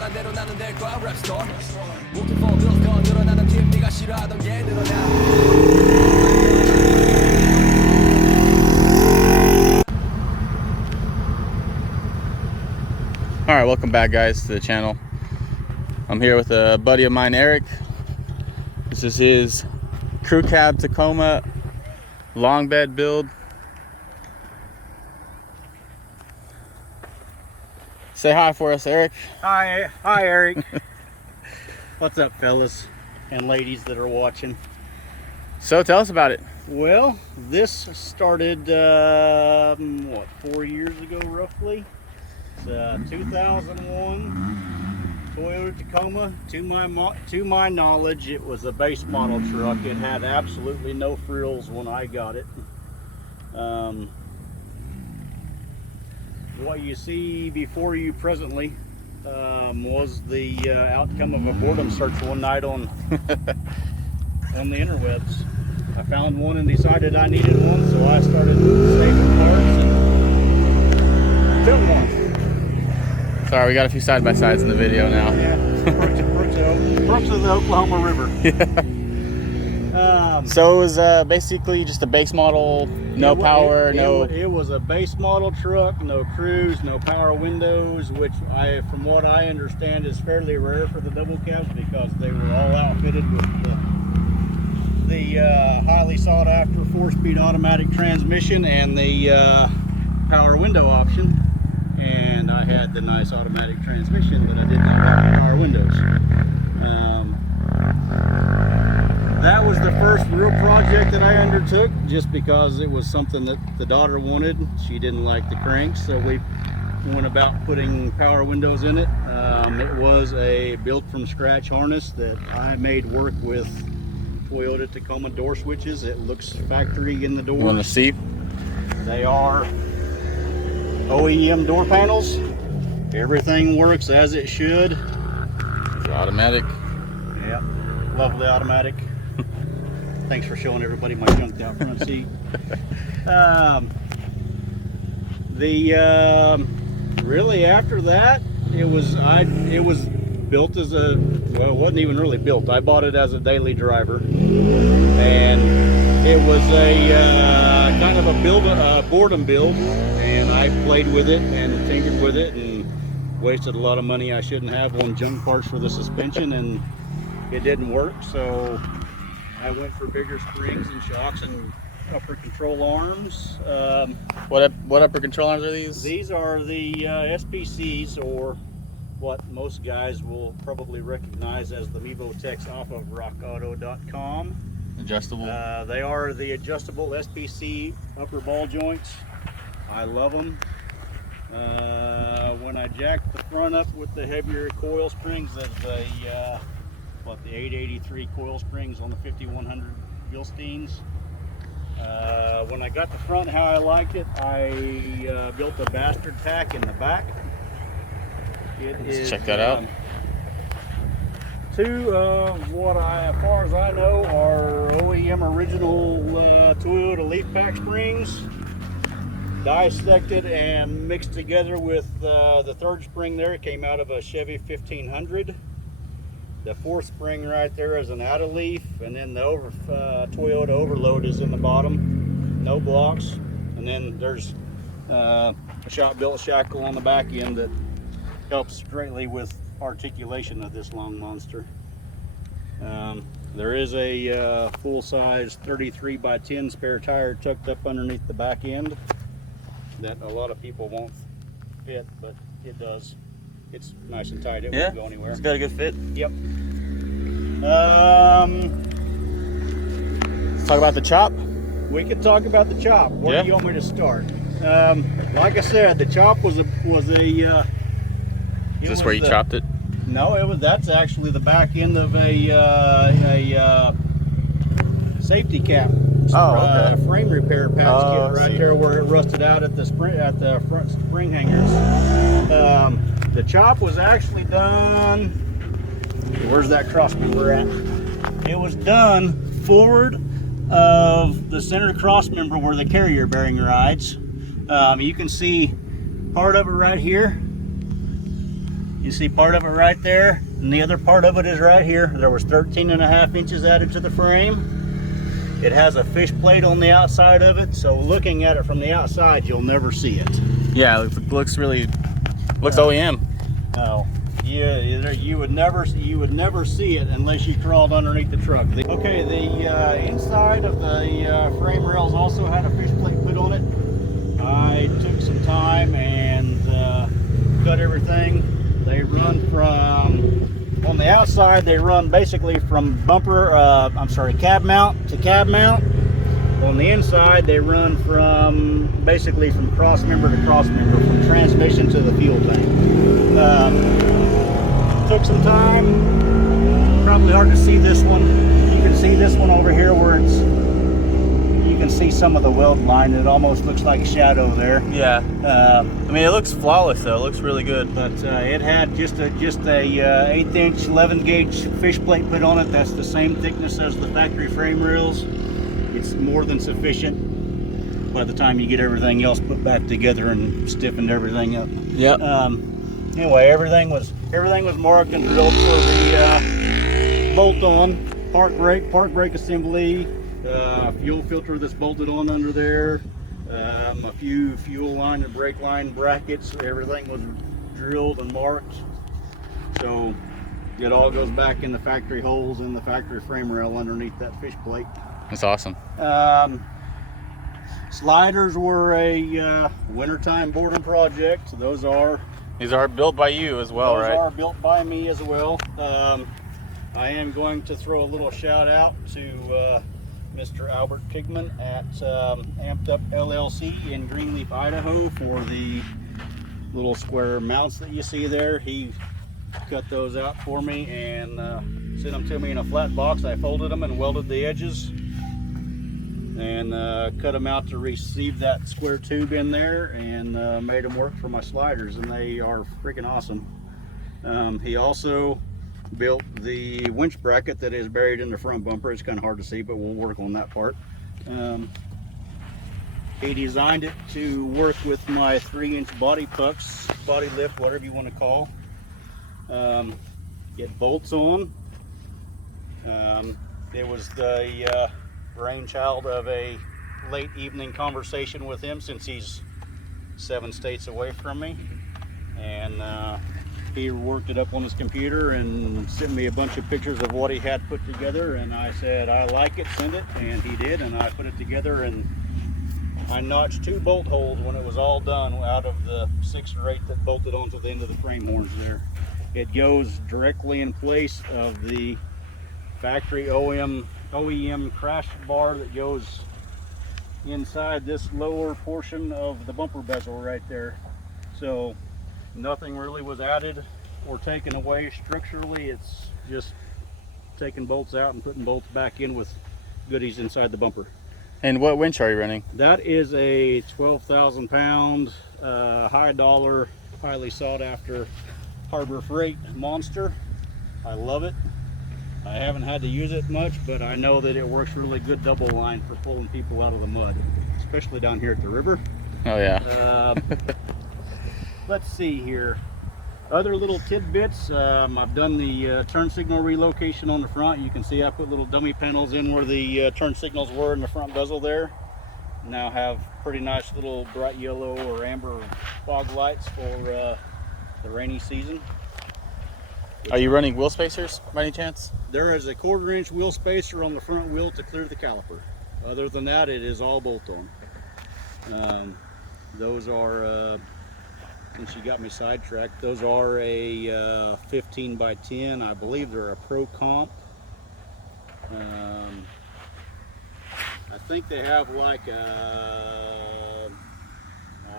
Alright, welcome back guys to the channel. I'm here with a buddy of mine, Eric. This is his crew cab Tacoma long bed build. Say hi for us, Eric. Hi Eric. What's up, fellas and ladies that are watching? So tell us about it. Well, this started what, 4 years ago roughly. It's 2001 Toyota Tacoma. To my knowledge, it was a base model truck. It had absolutely no frills when I got it. What you see before you presently was the outcome of a boredom search one night on on the interwebs. I found one and decided I needed one, so I started saving parts and built one. Sorry, we got a few side-by-sides in the video now. Yeah, brooks of the Oklahoma River. So it was basically just a base model, no power, no... It was a base model truck, no cruise, no power windows, which from what I understand is fairly rare for the double cabs because they were all outfitted with the highly sought after 4-speed automatic transmission and the power window option. And I had the nice automatic transmission, but I did not have the power windows. That was the first real project that I undertook, just because it was something that the daughter wanted. She didn't like the cranks, so we went about putting power windows in it. It was a built from scratch harness that I made work with Toyota Tacoma door switches. It looks factory in the door. You want to see? They are OEM door panels. Everything works as it should. It's automatic. Yeah, lovely automatic. Thanks for showing everybody my junked out front seat. Really after that, it was built as a, well, it wasn't even really built. I bought it as a daily driver, and it was a kind of a boredom build, and I played with it and tinkered with it and wasted a lot of money I shouldn't have on junk parts for the suspension, and it didn't work. So I went for bigger springs and shocks and upper control arms. What upper control arms are these? These are the SPCs, or what most guys will probably recognize as the Mevotex off of rockauto.com. Adjustable? They are the adjustable SPC upper ball joints. I love them. When I jacked the front up with the heavier coil springs of the 883 coil springs on the 5100 Bilsteins. When I got the front how I liked it, I built a bastard tack in the back. Let's check that out. Two of what as far as I know, are OEM original Toyota leaf pack springs, dissected and mixed together with the third spring there. It came out of a Chevy 1500. The fourth spring right there is an out of leaf, and then the Toyota overload is in the bottom, no blocks, and then there's a shop built shackle on the back end that helps greatly with articulation of this long monster. There is a full-size 33 by 10 spare tire tucked up underneath the back end that a lot of people won't fit, but it does. It's nice and tight. It won't go anywhere. It's got a good fit. Yep. Let's talk about the chop. We could talk about the chop. Where do you want me to start? Like I said, the chop was a. Is this where you chopped it? No, that's actually the back end of a safety cap. Oh, okay. Frame repair patch kit right there where it rusted out at the front spring hangers. The chop was actually done. Where's that cross member at? It was done forward of the center cross member where the carrier bearing rides. You can see part of it right here You see part of it right there, and the other part of it is right here. There was 13.5 inches added to the frame. It has a fish plate on the outside of it, so looking at it from the outside, you'll never see it. Yeah, it looks OEM. No, you would never see it unless you crawled underneath the truck. Okay, the inside of the frame rails also had a fish plate put on it. I took some time and cut everything. They run from, on the outside, they run basically from cab mount to cab mount. On the inside, they run from basically from cross member to cross member, from transmission to the fuel tank. Took some time. Probably hard to see this one. You can see this one over here where you can see some of the weld line. It almost looks like a shadow there. Yeah. I mean, it looks flawless though. It looks really good. But it had just a 1/8 inch 11 gauge fish plate put on it. That's the same thickness as the factory frame rails. It's more than sufficient by the time you get everything else put back together and stiffened everything up. Yep. Anyway, everything was marked and drilled for the bolt-on park brake assembly, fuel filter that's bolted on under there, a few fuel line and brake line brackets. Everything was drilled and marked, so it all goes back in the factory holes in the factory frame rail underneath that fish plate. That's awesome. Sliders were a wintertime boredom project. These are built by you as well, right? Those are built by me as well. I am going to throw a little shout out to Mr. Albert Pigman at Amped Up LLC in Greenleaf, Idaho for the little square mounts that you see there. He cut those out for me and sent them to me in a flat box. I folded them and welded the edges and cut them out to receive that square tube in there, and made them work for my sliders, and they are freaking awesome. He also built the winch bracket that is buried in the front bumper. It's kind of hard to see, but we'll work on that part. He designed it to work with my 3-inch body pucks, body lift, whatever you want to call. It bolts on. It was the brainchild of a late evening conversation with him, since he's 7 states away from me, and he worked it up on his computer and sent me a bunch of pictures of what he had put together, and I said, I like it, send it, and he did, and I put it together, and I notched 2 bolt holes when it was all done out of the 6 or 8 that bolted onto the end of the frame horns there. It goes directly in place of the factory OEM crash bar that goes inside this lower portion of the bumper bezel right there. So nothing really was added or taken away structurally. It's just taking bolts out and putting bolts back in with goodies inside the bumper. And what winch are you running? That is a 12,000 pound high dollar, highly sought after Harbor Freight monster. I love it. I haven't had to use it much, but I know that it works really good double line for pulling people out of the mud, especially down here at the river. Oh yeah. Let's see here. Other little tidbits. I've done the turn signal relocation on the front. You can see I put little dummy panels in where the turn signals were in the front bezel there. Now have pretty nice little bright yellow or amber fog lights for the rainy season. Are you running wheel spacers by any chance? There is a 1/4 inch wheel spacer on the front wheel to clear the caliper. Other than that, it is all bolt on. Those are, since you got me sidetracked, those are a 15 by 10. I believe they're a Pro Comp. I think they have like a,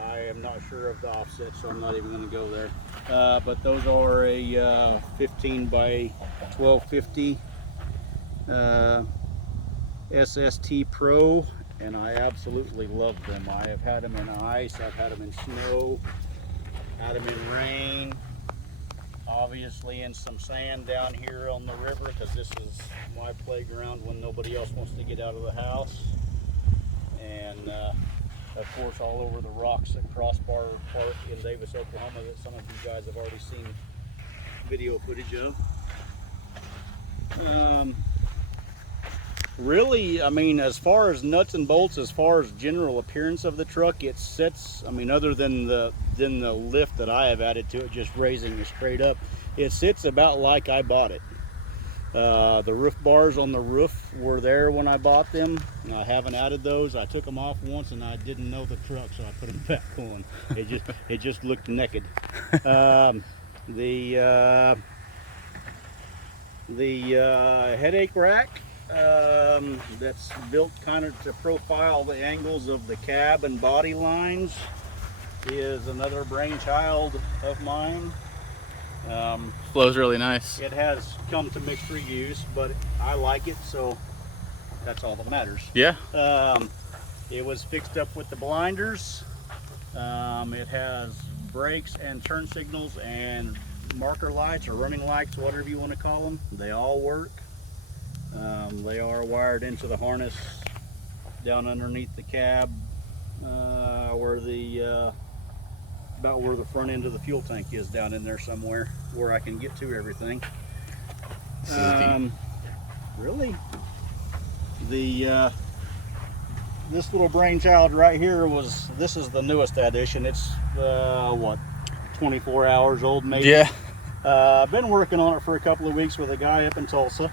I am not sure of the offset, so I'm not even going to go there. But those are a 15 by 1250 SST Pro, and I absolutely love them. I have had them in ice, I've had them in snow, had them in rain, obviously in some sand down here on the river, because this is my playground when nobody else wants to get out of the house, and of course all over the rocks at Crossbar Park in Davis, Oklahoma, that some of you guys have already seen video footage of. Really, I mean, as far as nuts and bolts, as far as general appearance of the truck, it sits, I mean, other than the lift that I have added to it, just raising it straight up, it sits about like I bought it. The roof bars on the roof were there when I bought them. I haven't added those. I took them off once and I didn't know the truck, so I put them back on. It just looked naked. The headache rack that's built kind of to profile the angles of the cab and body lines is another brainchild of mine. Flows really nice. It has come to mixed reviews, but I like it, so that's all that matters. Yeah. It was fixed up with the blinders. It has brakes and turn signals and marker lights or running lights, whatever you want to call them. They all work. They are wired into the harness down underneath the cab, where the about where the front end of the fuel tank is, down in there somewhere where I can get to everything. Really, this little brainchild right here this is the newest addition. It's what, 24 hours old maybe? Yeah. I've been working on it for a couple of weeks with a guy up in Tulsa.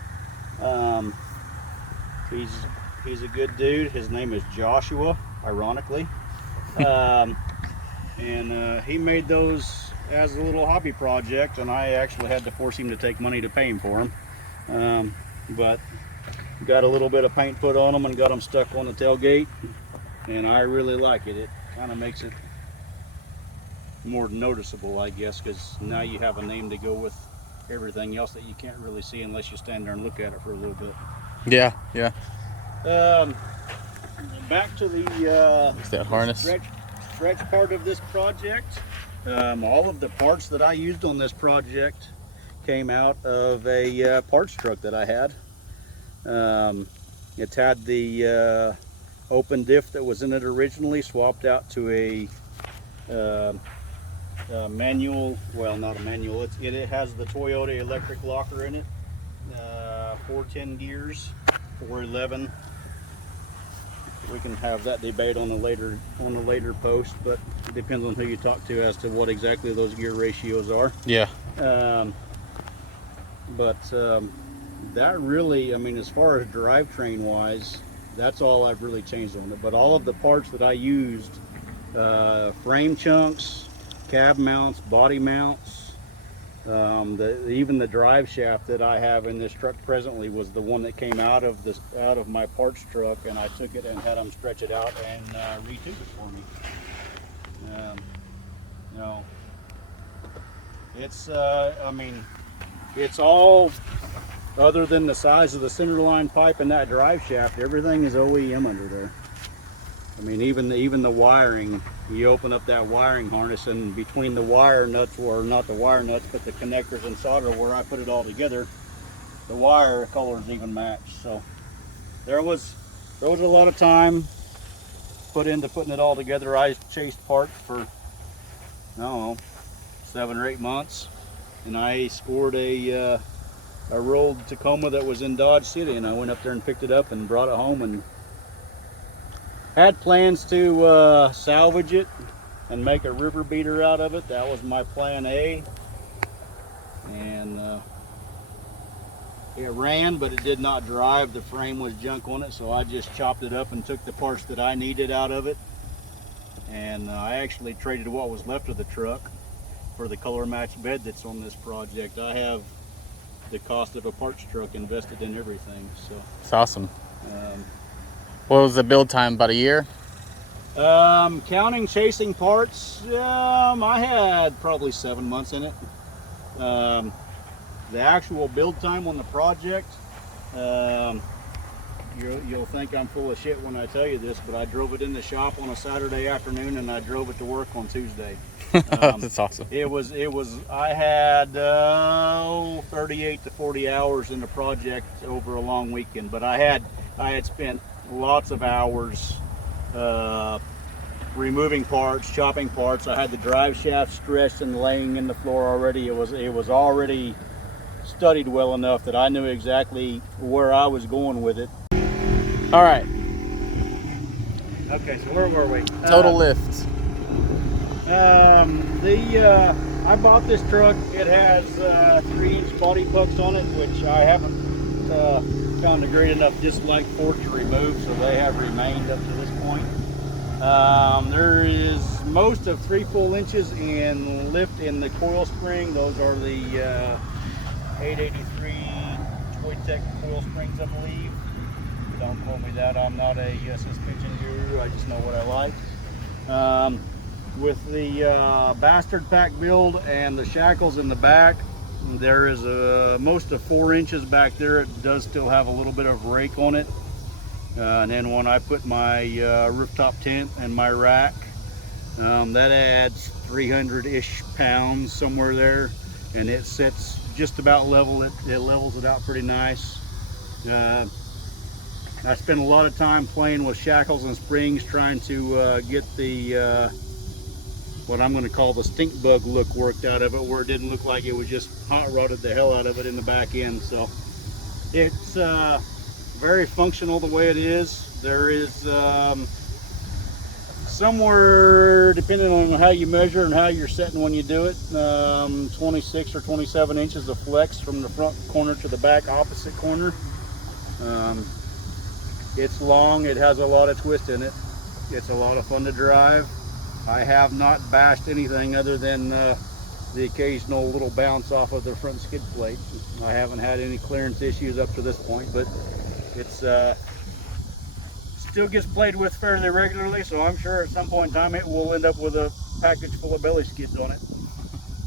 He's a good dude. His name is Joshua, ironically. And he made those as a little hobby project, and I actually had to force him to take money to pay him for them. But got a little bit of paint put on them and got them stuck on the tailgate, and I really like it. It kind of makes it more noticeable, I guess, because now you have a name to go with everything else that you can't really see unless you stand there and look at it for a little bit. Yeah, yeah. Back to the that harness stretch part of this project. All of the parts that I used on this project came out of a parts truck that I had. It had the open diff that was in it originally swapped out to a manual, well, not a manual, it has the Toyota electric locker in it, 410 gears, 411. We can have that debate on a later post, but it depends on who you talk to as to what exactly those gear ratios are. Yeah. That really, I mean, as far as drivetrain wise, that's all I've really changed on it. But all of the parts that I used, frame chunks, cab mounts, body mounts, even the drive shaft that I have in this truck presently was the one that came out of my parts truck, and I took it and had them stretch it out and retube it for me. It's I mean, it's all, other than the size of the centerline pipe and that drive shaft, everything is OEM under there. I mean, even the wiring, you open up that wiring harness, and between the wire nuts, or not the wire nuts, but the connectors and solder where I put it all together, the wire colors even match. So there was a lot of time put into putting it all together. I chased parts for, I don't know, 7 or 8 months, and I scored a rolled Tacoma that was in Dodge City, and I went up there and picked it up and brought it home, and had plans to salvage it and make a river beater out of it. That was my plan A, and it ran, but it did not drive. The frame was junk on it, so I just chopped it up and took the parts that I needed out of it, and I actually traded what was left of the truck for the color match bed that's on this project. I have the cost of a parts truck invested in everything. So it's awesome. What was the build time? About a year? Counting chasing parts, I had probably 7 months in it. The actual build time on the project, you'll think I'm full of shit when I tell you this, but I drove it in the shop on a Saturday afternoon and I drove it to work on Tuesday. That's awesome. I had 38 to 40 hours in the project over a long weekend, but I had spent lots of hours removing parts, chopping parts. I had the drive shaft stretched and laying in the floor already. It was already studied well enough that I knew exactly where I was going with it. All right. Okay, so where were we? Total lift. I bought this truck. It has 3-inch body pucks on it, which I haven't found a great enough dislike for it to remove, so they have remained up to this point. There is most of 3 full inches in lift in the coil spring. Those are the 883 Toy-Tech coil springs, I believe. Don't quote me that. I'm not a suspension guru. I just know what I like. With the bastard pack build and the shackles in the back, there is most of 4 inches back there. It does still have a little bit of rake on it. And then when I put my rooftop tent and my rack, that adds 300-ish pounds somewhere there, and it sits just about level. It levels it out pretty nice. I spent a lot of time playing with shackles and springs, trying to get the what I'm going to call the stink bug look worked out of it, where it didn't look like it was just hot rodded the hell out of it in the back end. So it's very functional the way it is. There is somewhere, depending on how you measure and how you're setting when you do it, 26 or 27 inches of flex from the front corner to the back opposite corner. It's long, it has a lot of twist in it. It's a lot of fun to drive. I have not bashed anything other than the occasional little bounce off of the front skid plate. I haven't had any clearance issues up to this point, but it's still gets played with fairly regularly, so I'm sure at some point in time it will end up with a package full of belly skids on it.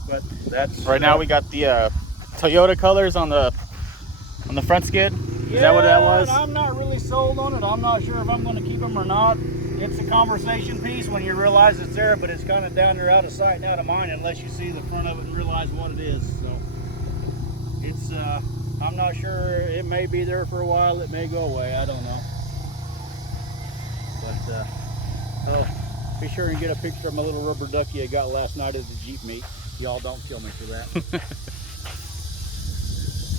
But that's Right now we got the Toyota colors on the front skid. Is that what that was? I'm not really sold on it. I'm not sure if I'm going to keep them or not. It's a conversation piece when you realize it's there, but it's kind of down there out of sight and out of mind unless you see the front of it and realize what it is. So it's I'm not sure. It may be there for a while. It may go away. I don't know. But oh, be sure and get a picture of my little rubber ducky I got last night at the Jeep meet. Y'all don't kill me for that.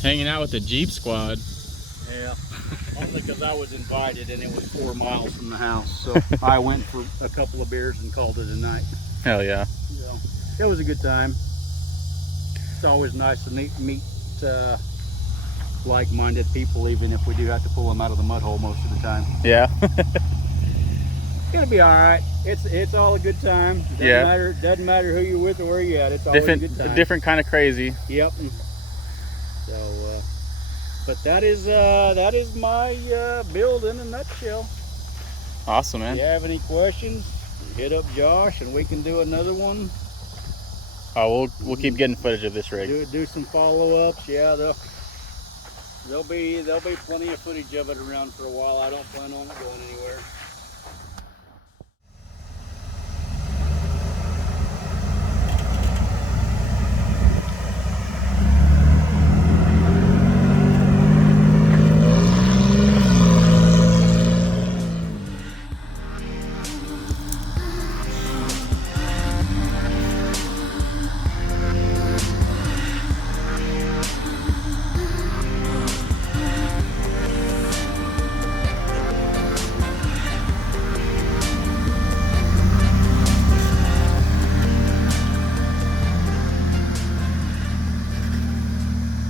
Hanging out with the Jeep squad. Yeah, only because I was invited and it was 4 miles from the house. So I went for a couple of beers and called it a night. Hell yeah. So it was a good time. It's always nice to meet like-minded people, even if we do have to pull them out of the mud hole most of the time. Yeah. It'll be all right. It's all a good time. Doesn't matter who you're with or where you're at. It's always a good time. Different kind of crazy. Yep. So, but that is my build in a nutshell. Awesome, man. If you have any questions, hit up Josh and we can do another one. Oh, we'll keep getting footage of this rig. Do some follow-ups. Yeah, there'll be plenty of footage of it around for a while. I don't plan on it going anywhere.